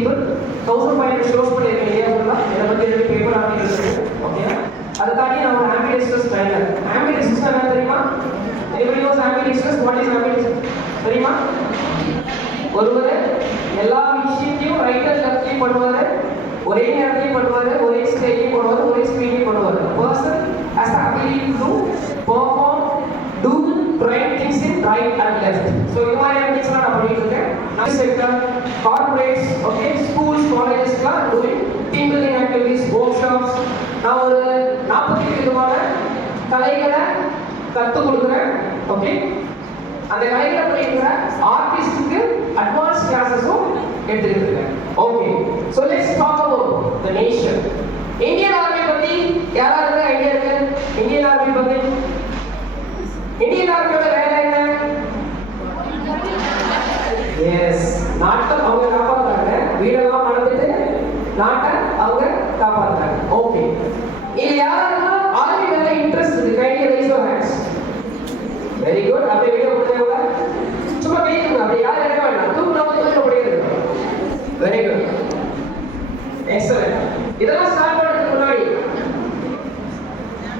people 1500 shows பண்ணிருக்கேன் இல்லையா சொல்லலாம் இதை பற்றி ரெண்டு பேப்பர் ஆர்டிகல்ஸ் ஓகே அதை தாண்டி நான் ஒரு ஆம்பிடிஸ்டஸ் ட்ரைனர் ஆம்பிடிஸ்டஸ் என்ன தெரியுமா anybody knows ambidextrous what is ambidextrous தெரியுமா ஒருவர் எல்லா விஷயத்தையும் ரைட் அண்ட் லெஃப்ட்லயும் பண்ணுவாரு ஒரே நேரத்திலையும் பண்ணுவாரு ஒரே ஸ்டைலையும் பண்ணுவாரு ஒரே ஸ்பீட்லையும் பண்ணுவாரு person has the ability to perform do right things in right and left so இது மாதிரி திங்ஸ்லாம் நான் பண்ணிட்டு இருக்கேன் நான் sector corporates okay schools colleges எல்லாம் doing team building activities workshops நான் ஒரு 40 விதமான கலைகளை கற்றுக் கொடுக்குறேன் ஓகே அந்த கலைகளை படிக்கிற ஆர்டிஸ்டுக்கு அட்வான்ஸ் கிளாஸஸும் எடுத்துக்கிட்டு இருக்கேன் okay so let's talk about the nation Indian army பற்றி யாராவது ஐடியா இருக்கு இந்தியன் ஆர்மி பற்றி இந்தியன் ஆர்மியோட வேலை என்ன எஸ் நாட்டை அவங்க காப்பாற்றுறாங்க வீடெல்லாம் மறந்துட்டு நாட்டை அவங்க காப்பாற்றுறாங்க ஓகே இது யாரெல்லாம் ஆர்மி மேல இன்ட்ரெஸ்ட் இருக்கு கையில raise your hands very good அப்படியே வீடியோ போடுறவங்க சும்மா கையில அப்படியே யாரும் இருக்க வேண்டாம் தூக்கு படிக்கிறது வெரி குட் எக்ஸலென்ட் இதெல்லாம் ஸ்டார்ட் பண்றதுக்கு முன்னாடி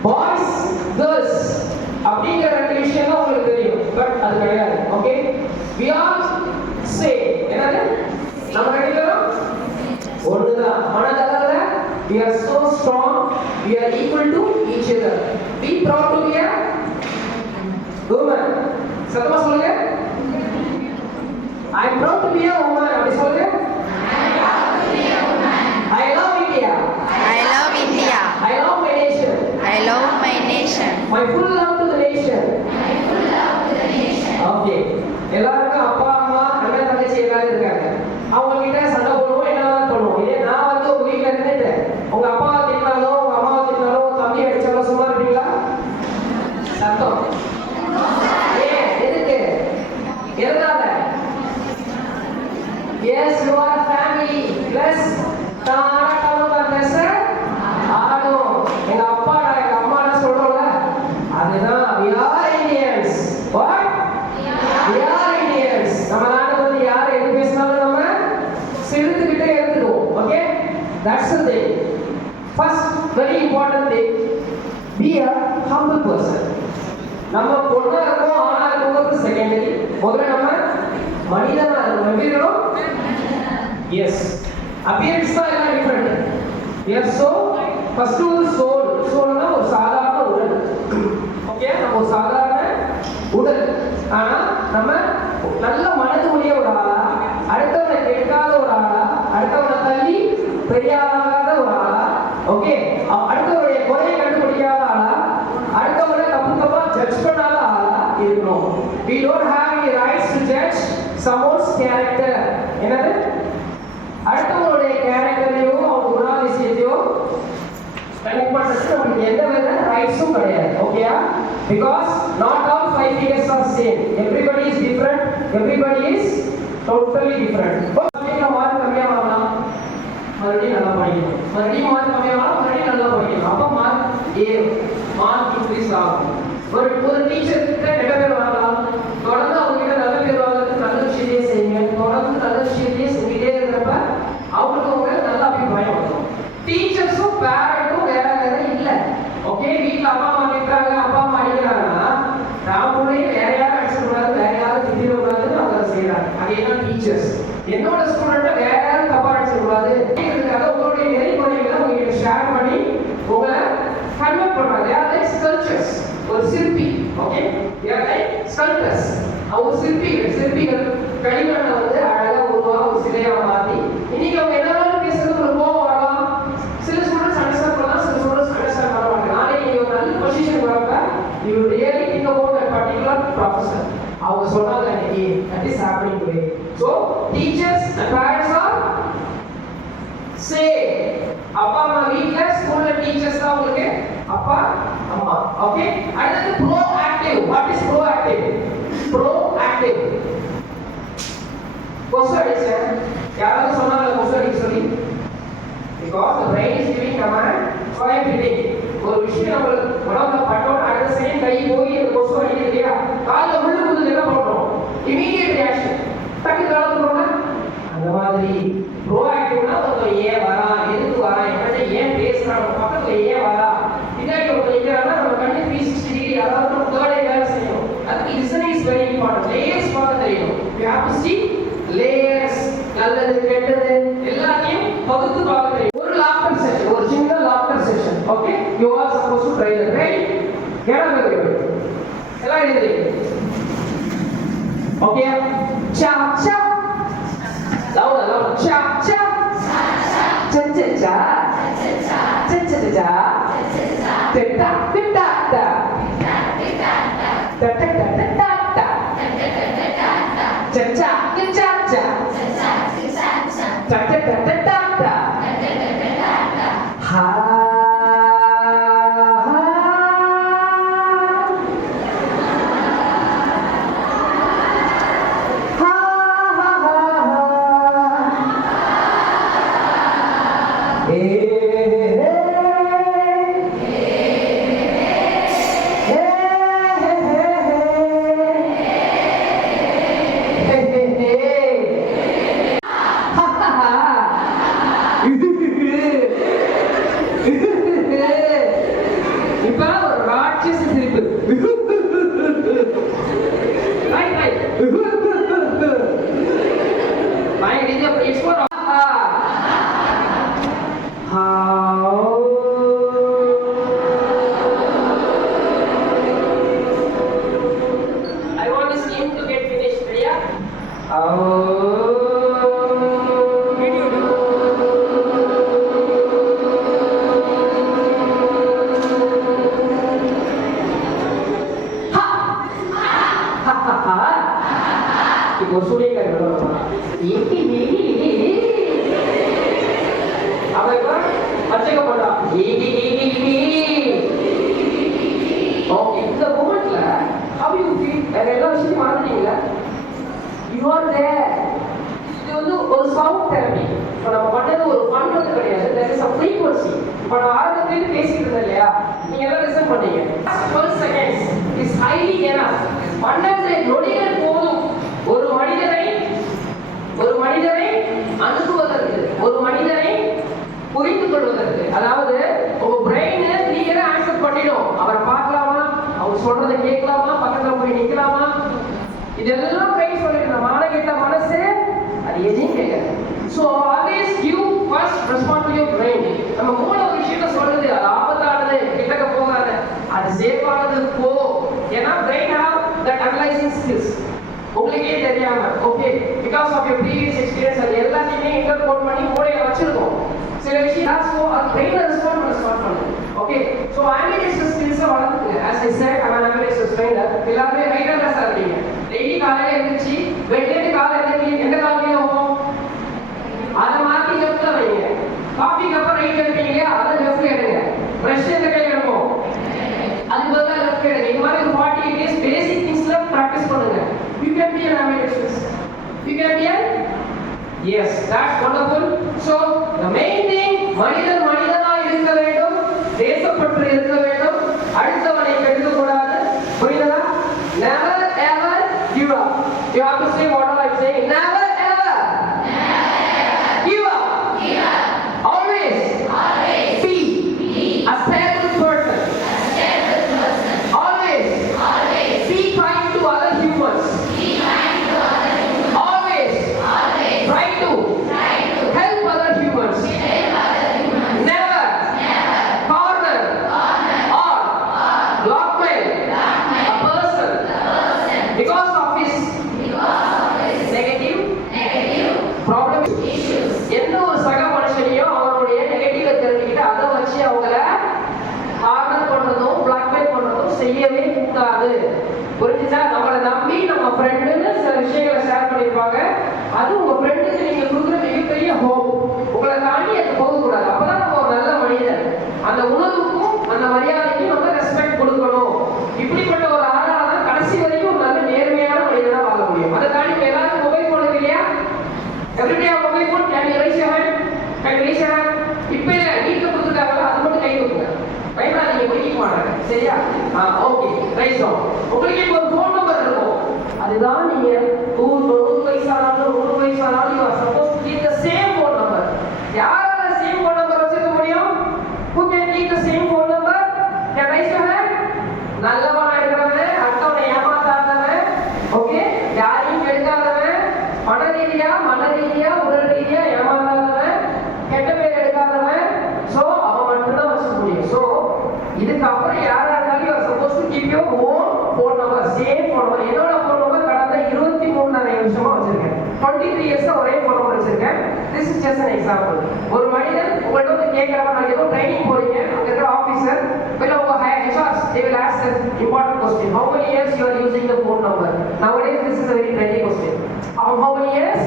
பாய்ஸ் கேர்ள்ஸ் அப்படிங்கிற ரெண்டு விஷயம் தான் உங்களுக்கு தெரியும் பட் அது கிடையாது ஓகே we all say என்னது நம்ம ரெண்டு பேரும் ஒண்ணுதான் மனதளவுல we are so strong we are equal to each other be proud to be a woman சத்தமா சொல்லுங்க I am proud to be a woman அப்படி சொல்லுங்க I love India I love India. I love my nation I love my nation. my full love to the nation okay எல்லாருக்கும் அப்பா அம்மா அண்ணன் தங்கச்சி எல்லாரும் இருக்காங்க அவங்க கிட்ட சண்டை போடுவோம் என்னதான் பண்ணுவோம் இதே நான் வந்து உங்க வீட்டுல இருந்துட்டு உங்க அப்பாவை திட்டினாலும் உங்க அம்மாவை திட்டினாலும் உங்க தம்பி அடிச்சாலும் சும்மா இருப்பீங்களா சத்தம் ஏன் எதுக்கு எதனால yes you are family plus ஆடும் எங்க அப்பாடா எங்க அம்மாடா சொல்றோம்ல அதுதான் we are Indians what we are Indians நம்ம நாட்டை பத்தி யார் எது பேசினாலும் நம்ம சிரித்துக்கிட்டே இருந்துடுவோம் okay that's the thing first very important thing be a humble person நம்ம பொண்ணா இருக்கோம் ஆணா இருக்கோங்கிறது செகண்டரி முதல்ல நம்ம மனிதனா இருக்கணும் எப்படி இருக்கணும் எஸ் appearance தான் எல்லாம் different we are so first ஒரு soulனா ஒரு சாதாரண உடல் ஓகே நம்ம ஒரு சாதாரண உடல் ஆனா நம்ம நல்ல மனது உடைய ஒரு ஆளா அடுத்தவனை கேட்காத ஒரு ஆளா அடுத்தவனை தள்ளி பெரியாராகாத ஒரு ஆளா ஓகே அடுத்தவருடைய குறையை கண்டுபிடிக்காத ஆளா அடுத்தவனை தப்பா ஜட்ஜ் பண்ணாத ஆளா இருக்கணும் we don't have any rights to judge someone's character என்னது அடுத்தவங்களுடைய கேரக்டரையோ அவங்க குணாதிசயத்தையோ கனெக்ட் பண்றதுக்கு நமக்கு எந்த வித ரைட்ஸும் கிடையாது ஓகேயா because not all 5 figures are same everybody is different everybody is totally different சப்ஜெக்ட்ல மார்க் கம்மியா வரலாம் மறுபடியும் நல்லா படிக்கணும் மறுபடியும் மார்க் கம்மியா வரலாம் மறுபடியும் நல்லா படிக்கணும் அப்ப மார்க் ஏறும் மார்க் இன்க்ரீஸ் ஆகும் ஒரு டீச்சர் கிட்ட கெட்ட பேர் வரலாம் தொடர்ந்து அவங்க கிட்ட நல்ல பேர் வாங்குறதுக்கு நல்ல விஷயத்தையே செய்யுங்க தொடர்ந்து நல்ல விஷயத்தையே செஞ்சுட்டே இருக்கிறப்ப அவங்களுக்கு அவங்க நல்ல அபிப்பிராயம் வரும் டீச்சர்ஸும் பேரண்ட்டும் வேற வேற இல்லை ஓகே வீட்டில் அப்பா அம்மா கேட்குறாங்க அப்பா அம்மா அடிக்கிறாங்கன்னா நான் பிள்ளைய வேற யாரும் அடிச்சிடக்கூடாது வேற யாரும் திட்டிடக்கூடாதுன்னு அவங்க செய்யறாங்க அது என்ன டீச்சர்ஸ் என்னோட ஸ்டூடெண்ட்டை வேற யாரும் தப்பா அடிச்சிடக்கூடாது அப்படிங்கிறதுக்காக உங்களுடைய நெறிமுறைகளை உங்ககிட்ட ஷேர் பண்ணி உங்களை கன்வெர்ட் பண்றாங்க ஸ்கல்ப்சர்ஸ் ஒரு சிற்பி ஓகே ஸ்கல்ப்டர்ஸ் அவங்க சிற்பிகள் களிமண்ணை வந்து அழகா உருவா ஒரு சிலையா மாத்தி இன்னைக்கு அவங்க என்னதான் பேசுறது ஒரு கோவம் வரலாம் சில ஸ்டூடெண்ட்ஸ் அண்டர்ஸ்டாண்ட் பண்ணலாம் சில ஸ்டூடெண்ட்ஸ் அண்டர்ஸ்டாண்ட் பண்ண மாட்டாங்க நாளைக்கு நீங்க ஒரு நல்ல பொசிஷன் வரப்ப you really think about that particular professor அவங்க சொன்னாங்க இன்னைக்கு that is happening today so teachers and parents are say அப்பா அம்மா வீட்ல ஸ்கூல்ல டீச்சர்ஸ் தான் உங்களுக்கு அப்பா அம்மா ஓகே அடுத்து ப்ரோஆக்டிவ் வாட் இஸ் ப்ரோஆக்டிவ் கொசு அடிச்ச யாராவது சொன்னாங்க கொசு அடிக்க சொல்லி because the brain is giving command so I am hitting ஒரு விஷயம் நம்மளுக்கு உடம்புல பட்டோட அடுத்த செகண்ட் கை போய் அந்த கொசு அடிக்குது இல்லையா காலில் முள்ளு குத்துது என்ன பண்றோம் இமீடியட் ரியாக்ஷன் டக்கு கலந்துறோம்னா அந்த மாதிரி ப்ரோஆக்டிவ் கேரளா எல்லாம் எழுதி ஓகே சா சா லவுடா லவுடா சா சா சா சா சா சா சா சா ta-ta ta-ta ta-ta ta-ta ta-ta ta-ta சா சா சா சா டட்டா டட்டா டட்டா ஹா இப்ப ஒரு ராட்சச சிரிப்பு I want this game to get finished, Priya. இப்போ சூரியன் அவன் இப்ப பச்சைக்க போட்டான் ஓகே இந்த மூமெண்ட்ல how you feel வேற எல்லா விஷயத்தையும் மறந்துட்டீங்களா you are there இது வந்து ஒரு சவுண்ட் தெரபி இப்போ நம்ம பண்ணது ஒரு ஃபன் வந்து கிடையாது there is a frequency இப்போ நான் ஆரம்பத்துல பேசிட்டு இருந்தேன் இல்லையா நீங்க எல்லாம் லிசன் பண்ணீங்க 12 seconds is highly enough 12 நொடிகள் போதும் ஒரு மனிதரை அனுப்புவதற்கு ஒரு மனிதரை புரிந்து கொள்வதற்கு அதாவது உங்க பிரெயின் கிளியரா ஆன்சர் பண்ணிடும் அவர் பார்க்கலாமா அவர் சொல்றதை கேட்கலாமா பக்கத்துல போய் நிக்கலாமா இதெல்லாம் பிரெயின் சொல்லிடும் மானகிட்ட மனசு அது எதையும் கேட்காது so always you first respond to your brain நம்ம மூளை ஒரு விஷயத்த சொல்லுது அது ஆபத்தானது கிட்டக்க போகாது அது சேஃபானது போ ஏன்னா brain have that analysing skills உங்களுக்கே தெரியாம okay because of your previous experience அது எல்லாத்தையுமே இன்டர்கோட் பண்ணி மூளையில வச்சிருக்கோம் சில விஷயம் ஸோ அது பிரெயினை ரெஸ்பாண்ட் பண்ண ஸ்டார்ட் பண்ணுது ஓகே ஸோ ஆம்பிடேஷன் ஸ்கில்ஸை வளர்த்துங்க as I said I ambidexterity trainer எல்லாருமே ரைட் ஹேண்டர்ஸ் இருக்கீங்க டெய்லி காலையில எழுந்திருச்சு வெட்டிலேருந்து காலை எந்த காலையில போகும் அதை மாற்றி லெஃப்ட்ல வைங்க காஃபி கப்பை ரைட் எடுப்பீங்க இல்லையா அதை லெஃப்ட்ல எடுங்க ப்ரஷ் எந்த கையில் எடுப்போம் அது பதிலாக லெஃப்ட் எடுங்க இந்த மாதிரி ஒரு 48 days பேசிக் திங்ஸ்ல ப்ராக்டிஸ் பண்ணுங்க you can be an ambidextrous you can be an yes that's wonderful so the main thing மனிதனா இருக்க வேண்டும் தேசப்பற்று இருக்க வேண்டும் அடுத்தவனை கெடுக்க கூடாது புரியுதா never ever give up you have to say what all I'm saying never ever give up always be a stable person always be kind to other humans try to help other humans never corner or blackmail a person because of his negative problem எந்த ஒரு சக மனுஷனையும் அவனுடைய நெகட்டிவ தெரிஞ்சுக்கிட்டு அதை வச்சு அவங்கள corner பண்றதும் பிளாக்மெயில் பண்றதும் செய்யவே கூடாது புரிஞ்சுச்சா நம்மளை நம்பி நம்ம ஃப்ரெண்டுன்னு சில விஷயங்களை ஷேர் பண்ணியிருப்பாங்க அது உங்க ஃப்ரெண்டுக்கு நீங்க கொடுக்குற மிகப்பெரிய ஹோப் உங்களை தாண்டி அது போகக்கூடாது அப்பதான் நம்ம ஒரு நல்ல மனிதன் அந்த உணர்வுக்கும் அந்த மரியாதைக்கும் நம்ம ரெஸ்பெக்ட் கொடுக்கணும் இப்படிப்பட்ட ஒரு ஆளால தான் கடைசி வரைக்கும் ஒரு நல்ல நேர்மையான மனிதனா வாழ முடியும் அதை தாண்டி இப்போ எல்லாருக்கும் மொபைல் போன் இருக்கு இல்லையா everyday mobile phone can you raise your hand இப்போ இல்லை வீட்டில் கொடுத்துருக்காங்களா அது மட்டும் கை கொடுங்க பயப்படாதீங்க முடிக்க மாட்டாங்க சரியா ஓகே ரைஸ் உங்களுக்கு இப்போ ஒரு ஃபோன் நம்பர் இருக்கும் அதுதான் நீங்க 90 வயசானாலும் 100 வயசானாலும் you are supposed to keep the same phone number யாரால சேம் phone number வச்சிருக்க முடியும் who can keep the same phone number can raise your hand நல்லவனா இருக்கிறவன் அடுத்தவனை ஏமாத்தாதவன் ஓகே யாரையும் எடுக்காதவன் மன ரீதியா உடல் ரீதியா ஏமாத்தாதவன் கெட்ட பேர் எடுக்காதவன் சோ அவன் மட்டும்தான் வச்சுக்க முடியும் சோ இதுக்கப்புறம் யாரா இருந்தாலும் you are supposed எக்ஸாம்பிள். ஒரு மனிதன் உங்கள்ட்ட வந்து கேட்கிறப்ப நான் ஏதோ ட்ரைனிங் போறீங்க, அங்க இருக்கிற ஆபீசர் இல்ல உங்க HRs they will ask an important question. How many years you are using the phone number? Nowadays this is a very trendy question. How many years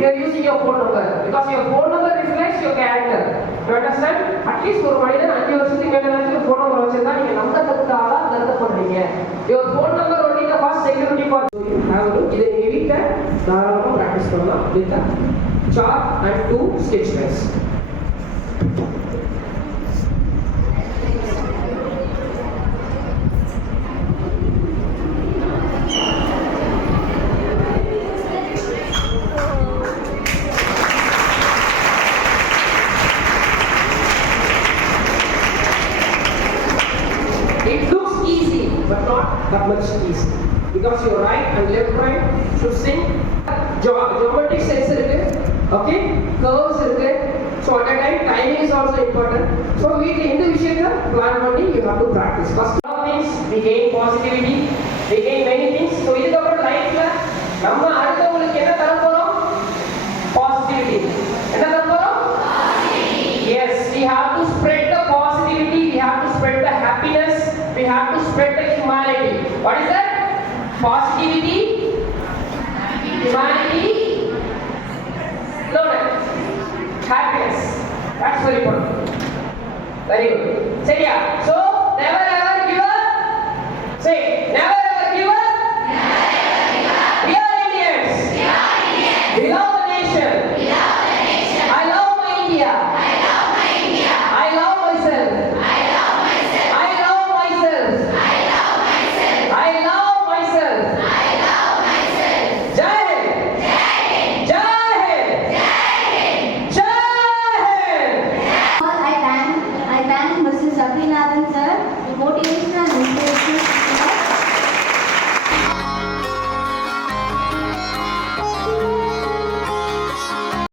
you are using your phone number? Because your phone number reflects your character. You understand? At least ஒரு மனிதன் 5 வருஷத்துக்கு மேல ஒரு phone number வச்சிருந்தா நீங்க நம்பத்தக்க ஆளா கருதப்படுறீங்க. Your phone number only the first security for you. இதை நீங்க வீட்ல தாராளமா பிராக்டிஸ் பண்ணலாம் with a chart and 2 sketch pens. It looks easy, but not that much easy. Because your right and left brain should sync. Geometric sense இருக்கு, okay? Curves இருக்கு. So at a time, timing is also important. So வீட்ல இந்த விஷயத்தை plan பண்ணி you have to practice. First things we gain positivity, we gain many things. So இதுக்கப்புறம் லைஃப்ல நம்ம அடுத்தவங்களுக்கு என்ன தர போறோம்? Positivity. என்ன தர போறோம்? Yes, we have to spread the positivity, we have to spread the happiness, we have to spread the humanity. What is that? Positivity, humanity, no, happiness. That's very important. Very good. சரியா? So never